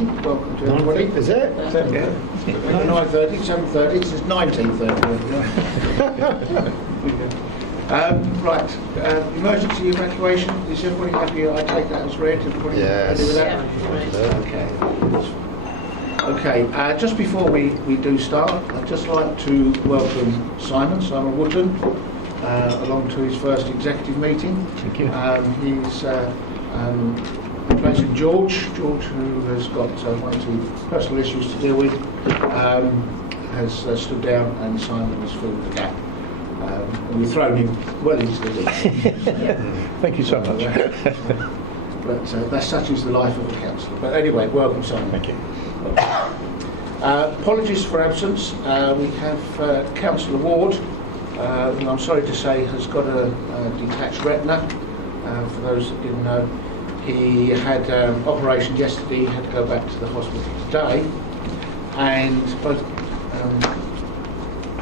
meeting. Welcome to everybody. Is it? Yeah. 9:30, 7:30, this is 19:30. Right, emergency evacuation, is everybody happy? I take that as read. Everybody happy with that? Okay, just before we do start, I'd just like to welcome Simon Woodland, along to his first executive meeting. Thank you. He's replacing George, who has got one or two personal issues to deal with, has stood down, and Simon has filled the gap. And we've thrown him well into the league. Thank you so much. But that's such is the life of a councillor. But anyway, welcome, Simon. Thank you. Apologies for absence. We have Councillor Ward, who I'm sorry to say has got a detached retina. For those that didn't know, he had an operation yesterday, had to go back to the hospital today, and both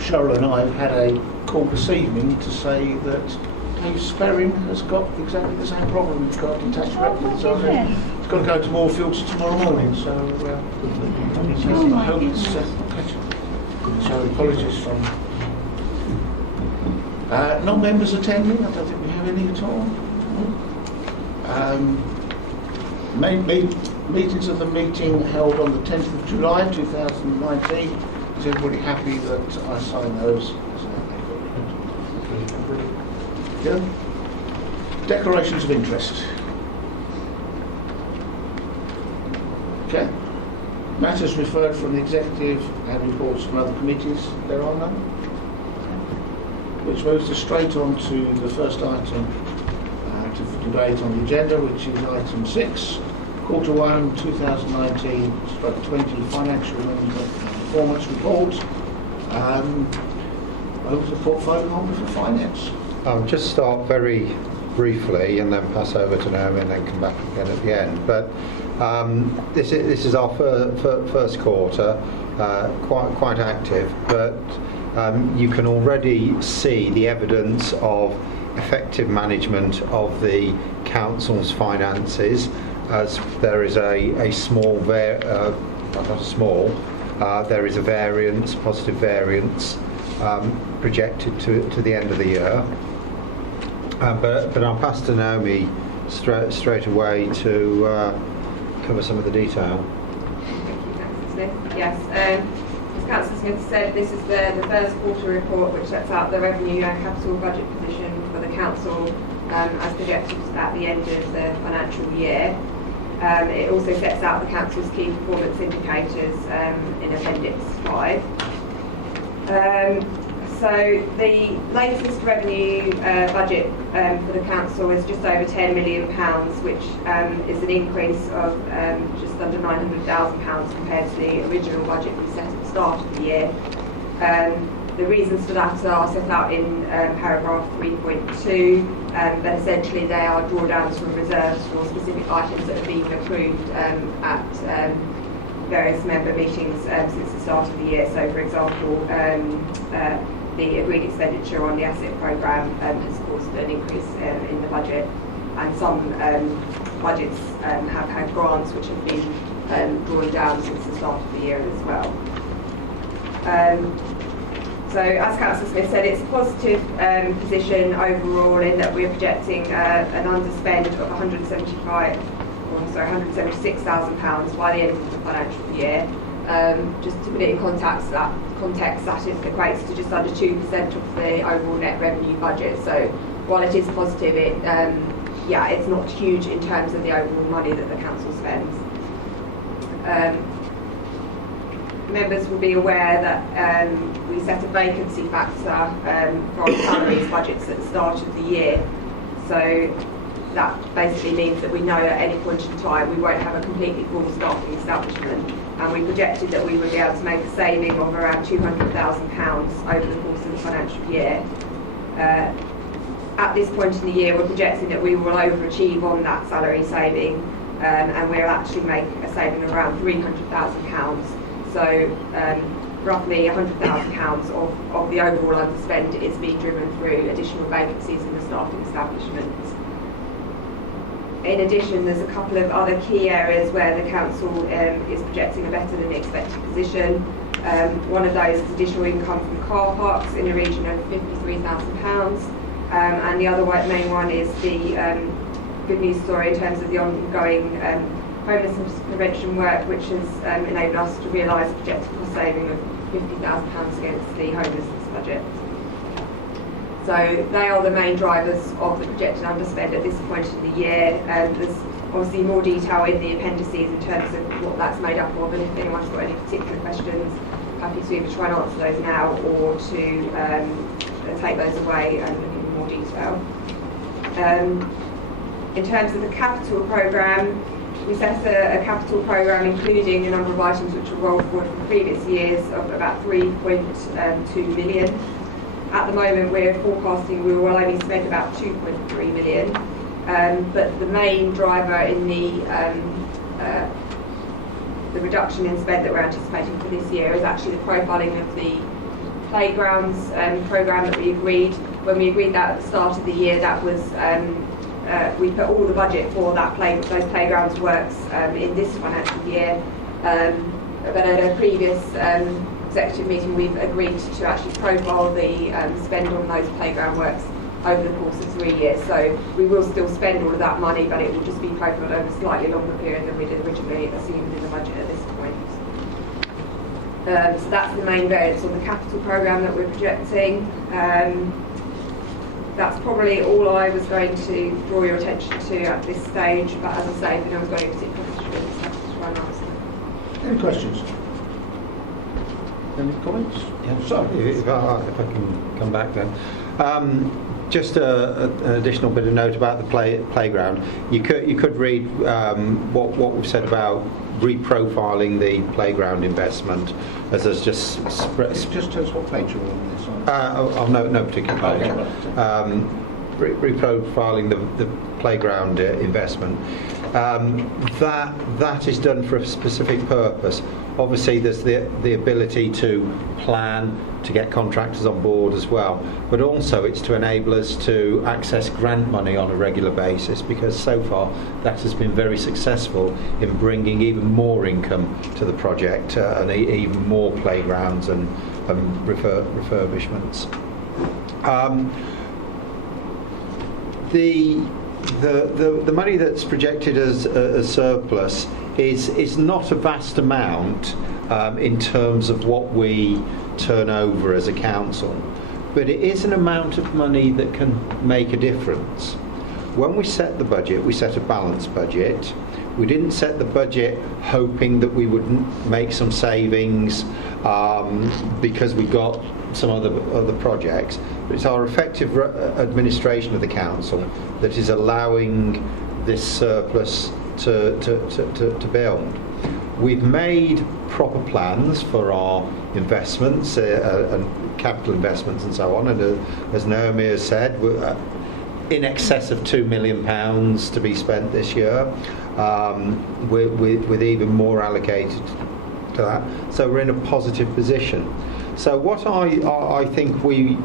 Cheryl and I have had a call this evening to say that Dave Sperring has got exactly the same problem. He's got a detached retina, so he's got to go to Moorfields tomorrow morning. So I hope it's so apologies from non-members attending. I don't think we have any at all. Meetings of the meeting held on the 10th of July 2019. Is everybody happy that I sign those? Yeah. Declarations of interest. Okay. Matters referred from the executive and reports from other committees. There are none. Which moves us straight on to the first item to debate on the agenda, which is item 6, Quarter 1 2019/20 Financial Management Performance Report. Over to the portfolio holder for finance. I'll just start very briefly and then pass over to Naomi and then come back again at the end. But this is our first quarter, quite active, but you can already see the evidence of effective management of the council's finances, as there is a small, not small, there is a variance, positive variance, projected to the end of the year. But I'll pass to Naomi straight away to cover some of the detail. Thank you, Councillor Smith. Yes, as Councillor Smith said, this is the first quarter report which sets out the revenue and capital budget position for the council as projected at the end of the financial year. It also sets out the council's key performance indicators in Appendix 5. So the latest revenue budget for the council is just over £10 million, which is an increase of just under £900,000 compared to the original budget we set at the start of the year. The reasons for that are set out in paragraph 3.2, but essentially they are drawdowns from reserves for specific items that have been approved at various member meetings since the start of the year. So, for example, the agreed expenditure on the asset programme has caused an increase in the budget, and some budgets have had grants which have been drawn down since the start of the year as well. So, as Councillor Smith said, it's a positive position overall in that we're projecting an underspend of £176,000 by the end of the financial year. Just to put it in context, that equates to just under 2% of the overall net revenue budget. So, while it is positive, it's not huge in terms of the overall money that the council spends. Members will be aware that we set a vacancy factor for our salaries budgets at the start of the year. So that basically means that we know at any point in time we won't have a completely full staffing establishment, and we projected that we would be able to make a saving of around £200,000 over the course of the financial year. At this point in the year, we're projecting that we will overachieve on that salary saving, and we'll actually make a saving of around £300,000. So roughly £100,000 of the overall underspend is being driven through additional vacancies in the staffing establishments. In addition, there's a couple of other key areas where the council is projecting a better than expected position. One of those is additional income from car parks in a region of £53,000, and the other main one is the good news story in terms of the ongoing homelessness prevention work, which has enabled us to realise a projected cost saving of £50,000 against the homelessness budget. So they are the main drivers of the projected underspend at this point in the year. There's obviously more detail in the appendices in terms of what that's made up of, and if anyone's got any particular questions, happy to either try and answer those now or to take those away and look in more detail. In terms of the capital programme, we set a capital programme including a number of items which were rolled forward from previous years of about 3.2 million. At the moment we're forecasting we will only spend about 2.3 million, but the main driver in the reduction in spend that we're anticipating for this year is actually the profiling of the playgrounds programme that we agreed. When we agreed that at the start of the year, that was we put all the budget for those playgrounds works in this financial year, but at a previous executive meeting we've agreed to actually profile the spend on those playground works over the course of 3 years. So we will still spend all of that money, but it will just be profiled over a slightly longer period than we did originally assumed in the budget at this point. So that's the main variance on the capital programme that we're projecting. That's probably all I was going to draw your attention to at this stage, but as I say, if anyone's got any particular questions, happy to try and answer them. Any questions? Any comments? Yeah. So, If I can come back then. Just an additional bit of note about the playground. You could read what we've said about reprofiling the playground investment, as there's just just tell us what page you're on this one. no particular page. Reprofiling the playground investment. That is done for a specific purpose. Obviously there's the ability to plan, to get contractors on board as well, but also it's to enable us to access grant money on a regular basis, because so far that has been very successful in bringing even more income to the project and even more playgrounds and refurbishments. The money that's projected as surplus is not a vast amount in terms of what we turn over as a council, but it is an amount of money that can make a difference. When we set the budget, we set a balanced budget. We didn't set the budget hoping that we would make some savings because we got some other projects, but it's our effective administration of the council that is allowing this surplus to build. We've made proper plans for our investments and capital investments and so on, and as Naomi has said, we're in excess of £2 million to be spent this year, with even more allocated to that. So we're in a positive position. So what I think we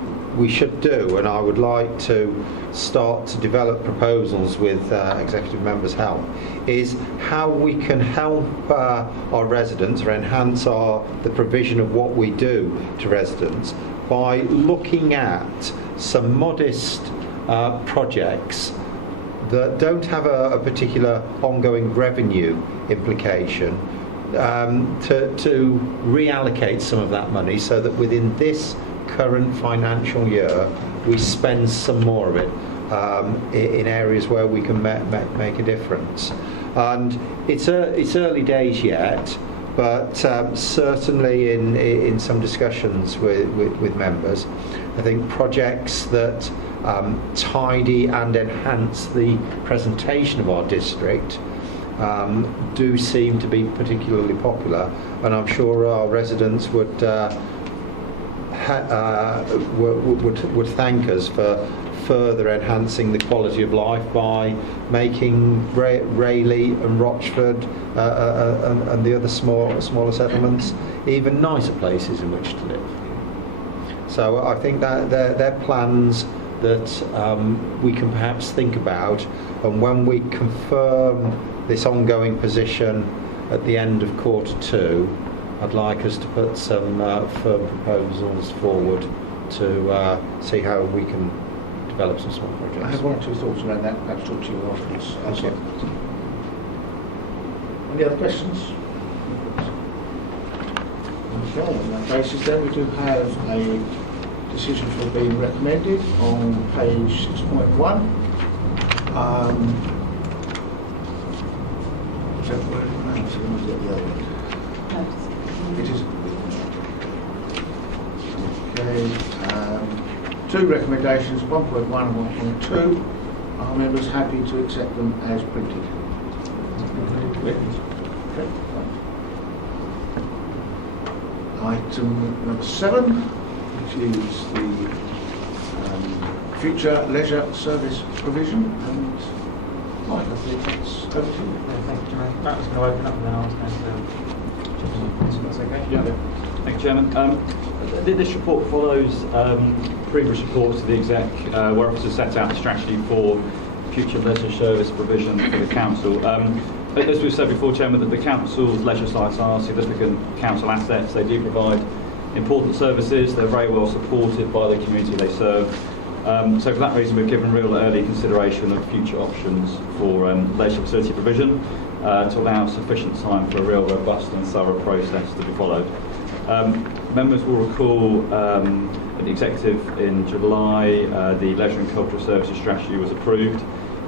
should do, and I would like to start to develop proposals with executive members' help, is how we can help our residents or enhance the provision of what we do to residents by looking at some modest projects that don't have a particular ongoing revenue implication, to reallocate some of that money so that within this current financial year we spend some more of it in areas where we can make a difference. And it's early days yet, but certainly in some discussions with members, I think projects that tidy and enhance the presentation of our district do seem to be particularly popular, and I'm sure our residents would thank us for further enhancing the quality of life by making Rayleigh and Rochford and the other smaller settlements even nicer places in which to live. So I think that their plans that we can perhaps think about, and when we confirm this ongoing position at the end of Q2, I'd like us to put some firm proposals forward to see how we can develop some small projects. I have one or two thoughts around that, perhaps talk to you afterwards. Okay. Any other questions? Okay, on that basis then we do have a decision for being recommended on page 6.1. Is that where it is? Or is it the other one? It is. Okay, two recommendations, 1.1 and 1.2. Are members happy to accept them as printed? Okay. Item number 7, which is the future leisure service provision, and Mike, I think that's over to you. Thank you, Chairman. Matt was going to open up and then I was going to... That's okay? Yeah. Thank you, Chairman. This report follows previous reports to the exec where officers set out the strategy for future leisure service provision for the council. As we've said before, Chairman, that the council's leisure sites are significant council assets. They do provide important services. They're very well supported by the community they serve. So for that reason, we've given real early consideration of future options for leisure facility provision to allow sufficient time for a real robust and thorough process to be followed. Members will recall at the executive in July, the Leisure and Cultural Services Strategy was approved,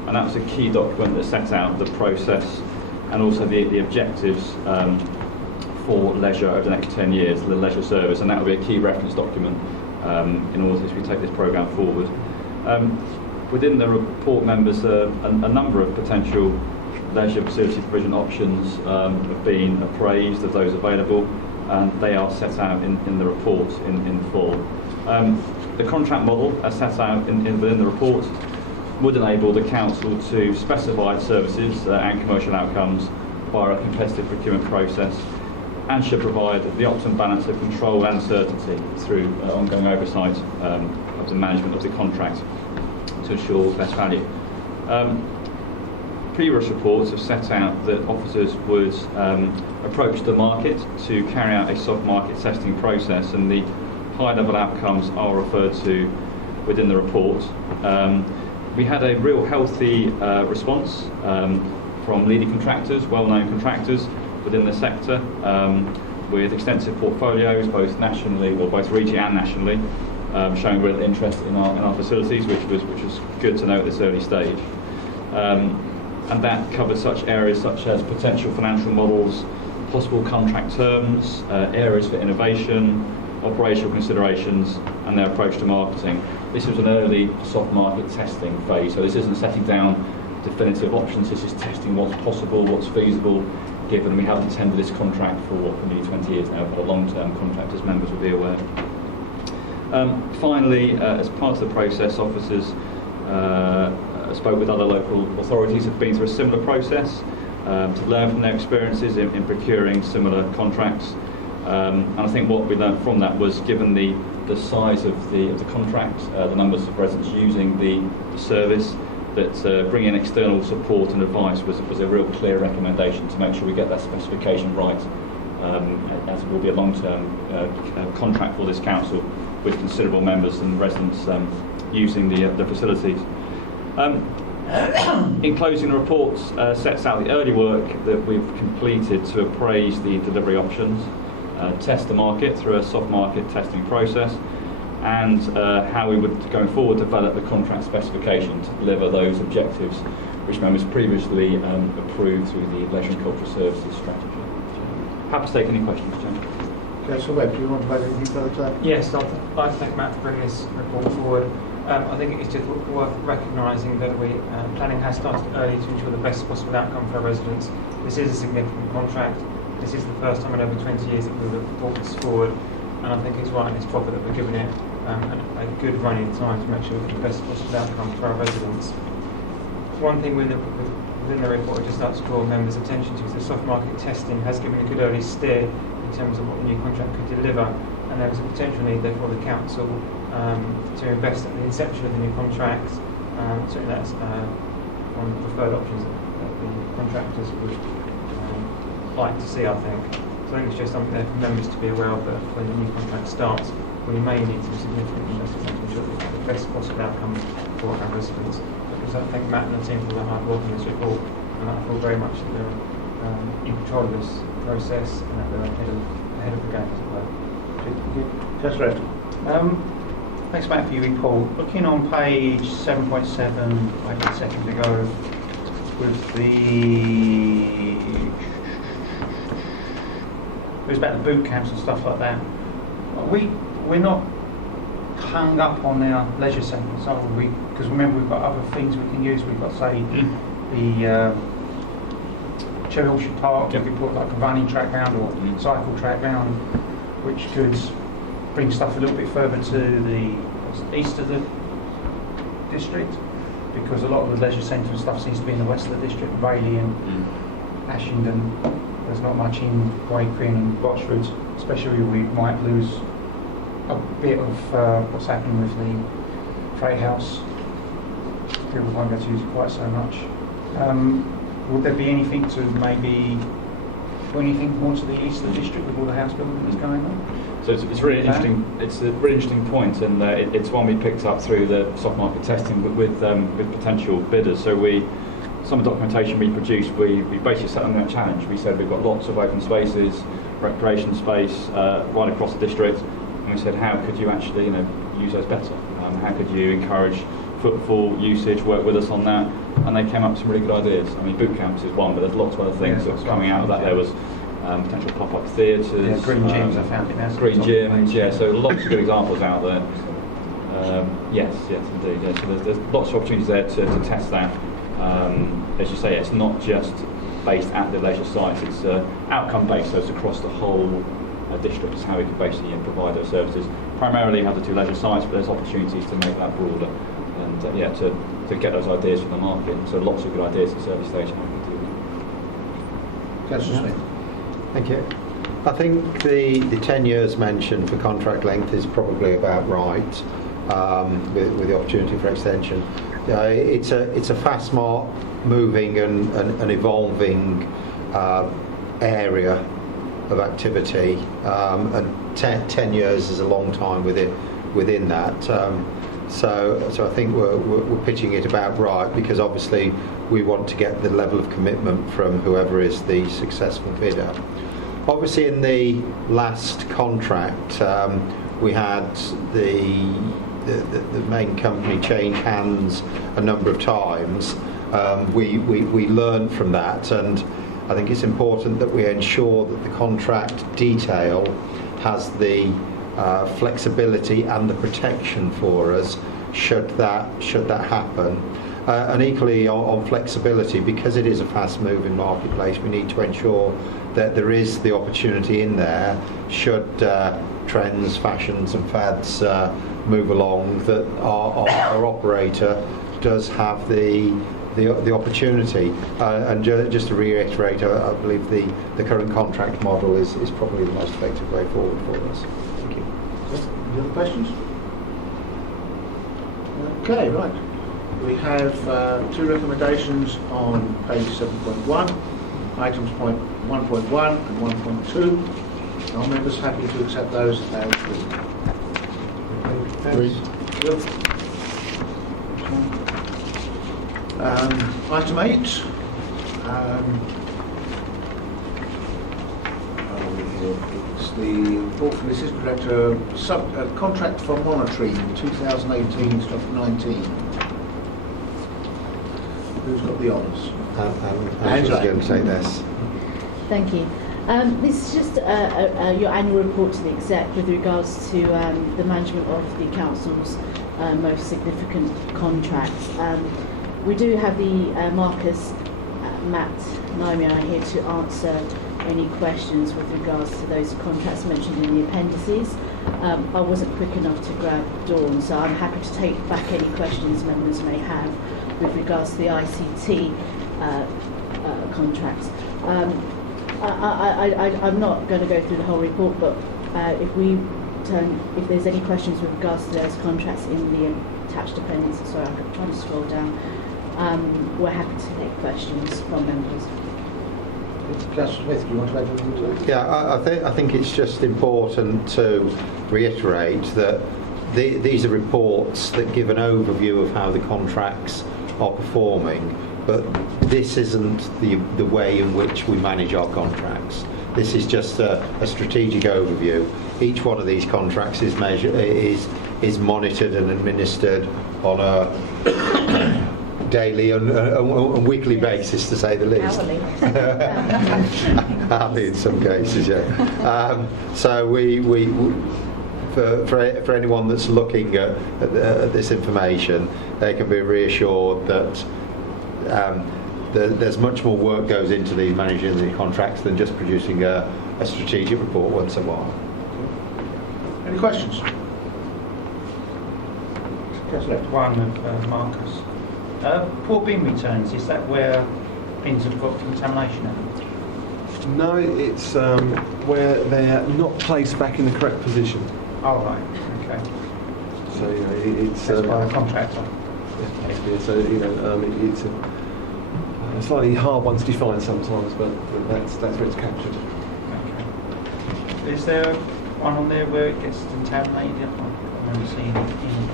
and that was a key document that set out the process and also the objectives for leisure over the next 10 years, the leisure service, and that will be a key reference document in order as we take this programme forward. Within the report, members, a number of potential leisure facility provision options have been appraised of those available, and they are set out in the report in full. The contract model, as set out within the report, would enable the council to specify services and commercial outcomes via a competitive procurement process, and should provide the optimum balance of control and certainty through ongoing oversight of the management of the contract to ensure best value. Previous reports have set out that officers would approach the market to carry out a soft market testing process, and the high-level outcomes are referred to within the report. We had a real healthy response from leading contractors, well-known contractors within the sector, with extensive portfolios, both nationally, or both regionally and nationally, showing real interest in our facilities, which was good to know at this early stage. And that covered such areas such as potential financial models, possible contract terms, areas for innovation, operational considerations, and their approach to marketing. This was an early soft market testing phase, so this isn't setting down definitive options, this is testing what's possible, what's feasible, given we haven't tendered this contract for nearly 20 years now, but a long-term contract, as members will be aware. Finally, as part of the process, officers spoke with other local authorities who have been through a similar process to learn from their experiences in procuring similar contracts. And I think what we learned from that was, given the size of the contract, the numbers of residents using the service, that bringing in external support and advice was a real clear recommendation to make sure we get that specification right, as it will be a long-term contract for this council with considerable members and residents using the facilities. In closing, the report sets out the early work that we've completed to appraise the delivery options, test the market through a soft market testing process, and how we would, going forward, develop the contract specification to deliver those objectives which members previously approved through the Leisure and Cultural Services Strategy. Happy to take any questions, Chairman. Okay, so Webb, do you want to add anything further to that? Yes, I'd like to thank Matt for bringing this report forward. I think it's just worth recognising that planning has started early to ensure the best possible outcome for our residents. This is a significant contract. This is the first time in over 20 years that we've brought this forward, and I think it's right and it's proper that we're giving it a good running time to make sure we get the best possible outcome for our residents. one thing within the report I just like to draw members' attention to is the soft market testing has given a good early steer in terms of what the new contract could deliver, and there was a potential need there for the council to invest at the inception of the new contracts. Certainly that's one of the preferred options that the contractors would like to see, I think. So I think it's just something there for members to be aware of that when the new contract starts, we may need some significant investment to ensure we have the best possible outcome for our residents. Because I thank Matt and the team for their hard work on this report, and I feel very much that they're in control of this process and that they're ahead of the game as well. Councillor Ashton. Thanks, Matt, for your report. Looking on page 7.7, I did a second ago, with the... It was about the boot camps and stuff like that. We're not hung up on our leisure centres, are we? Because remember, we've got other things we can use. We've got, say, the Cherry Orchard Park. We could put like a running track round or cycle track round, which could bring stuff a little bit further to the east of the district, because a lot of the leisure centre and stuff seems to be in the west of the district, Rayleigh and Ashington. There's not much in Wakefield and Rochford, especially we might lose a bit of what's happening with the freight house. People won't go to use it quite so much. Would there be anything to maybe do anything more to the east of the district with all the house building that's going on? So it's really interesting. It's a really interesting point, and it's one we picked up through the soft market testing with potential bidders. So some of the documentation we produced, we basically set them that challenge. We said we've got lots of open spaces, recreation space right across the district, and we said how could you actually use those better? How could you encourage footfall usage? Work with us on that, and they came up with some really good ideas. I mean, boot camps is one, but there's lots of other things that were coming out of that. There was potential pop-up theatres, green gyms. I found it. Green gyms, so lots of good examples out there. Yes, indeed. Yeah. So there's lots of opportunities there to test that. As you say, it's not just based at the leisure sites, it's outcome based, so it's across the whole district. It's how we can basically provide those services. Primarily have the two leisure sites, but there's opportunities to make that broader and to get those ideas from the market. So lots of good ideas at this early stage. Councillor Smith. Thank you. I think the 10 years mentioned for contract length is probably about right, with the opportunity for extension. It's a fast moving and evolving area of activity, and 10 years is a long time within that. So I think we're pitching it about right, because obviously we want to get the level of commitment from whoever is the successful bidder. Obviously, in the last contract, we had the main company change hands a number of times. We learned from that, and I think it's important that we ensure that the contract detail has the flexibility and the protection for us should that happen. And equally on flexibility, because it is a fast-moving marketplace, we need to ensure that there is the opportunity in there should trends, fashions and fads move along, that our operator does have the opportunity. And just to reiterate, I believe the current contract model is probably the most effective way forward for us. Thank you. Any other questions? Okay, right. We have two recommendations on page 7.1, items 1.1 and 1.2. Are members happy to accept those as Agreed. Good. Item 8. It's the report from the Assistant Director, contract for monitoring 2018-19. Who's got the honours? I was going to say this. Thank you. This is just your annual report to the exec with regards to the management of the council's most significant contracts. We do have the Marcus, Matt, Naomi are here to answer any questions with regards to those contracts mentioned in the appendices. I wasn't quick enough to grab Dawn, so I'm happy to take back any questions members may have. with regards to the ICT contracts. I'm not going to go through the whole report, but if there's any questions with regards to those contracts in the attached appendix, sorry, I'm trying to scroll down. We're happy to take questions from members. Councillor Smith, do you want to add anything to that? Yeah, I think it's just important to reiterate that these are reports that give an overview of how the contracts are performing, but this isn't the way in which we manage our contracts. This is just a strategic overview. Each one of these contracts is is monitored and administered on a daily and weekly basis, to say the least. Hourly in some cases, yeah. So for anyone that's looking at this information, they can be reassured that there's much more work goes into these managing the contracts than just producing a strategic report once a while. Any questions? Councillor. One of Marcus. Poor bin returns, is that where bins have got contamination in? No, it's where they're not placed back in the correct position. Oh, right, okay. So it's That's by the contractor. yeah, so it's a slightly hard one to define sometimes, but that's where it's captured. Okay. Is there one on there where it gets contaminated? I remember seeing it in.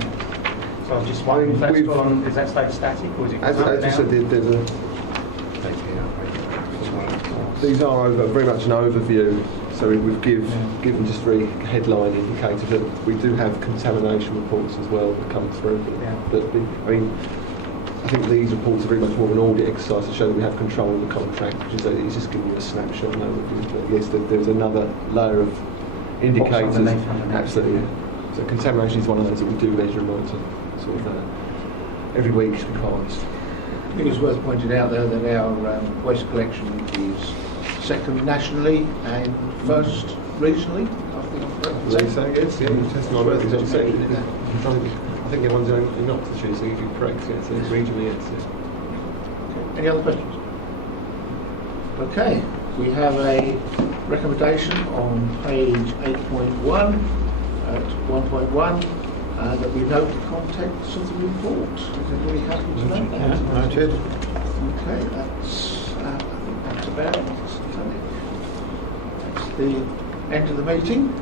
So I was just wondering, if that's gone, is that stayed static or is it As gone I down? said, these are very much an overview. So we've given just very headline indicators that we do have contamination reports as well that come through. Yeah. But I think these reports are very much more of an audit exercise to show that we have control of the contract, which is it's just giving you a snapshot and overview. But yes, there's another layer of indicators. Underneath. Absolutely. Yeah. So contamination is one of those that we do measure and monitor sort of every week, to be quite honest. I think it's worth pointing out though that our waste collection is second nationally and first regionally. I think I'm correct. Is that saying yes? Yeah, you're testing my words. Worth I mentioning that. think everyone's in Oxfordshire, so you're correct. Yes, it's regionally, yes. Any other questions? Okay, we have a recommendation on page 8.1 at 1.1 that we note the contents of the report. Is everybody happy to note that? Noted. Okay, that's about it. That's the end of the meeting.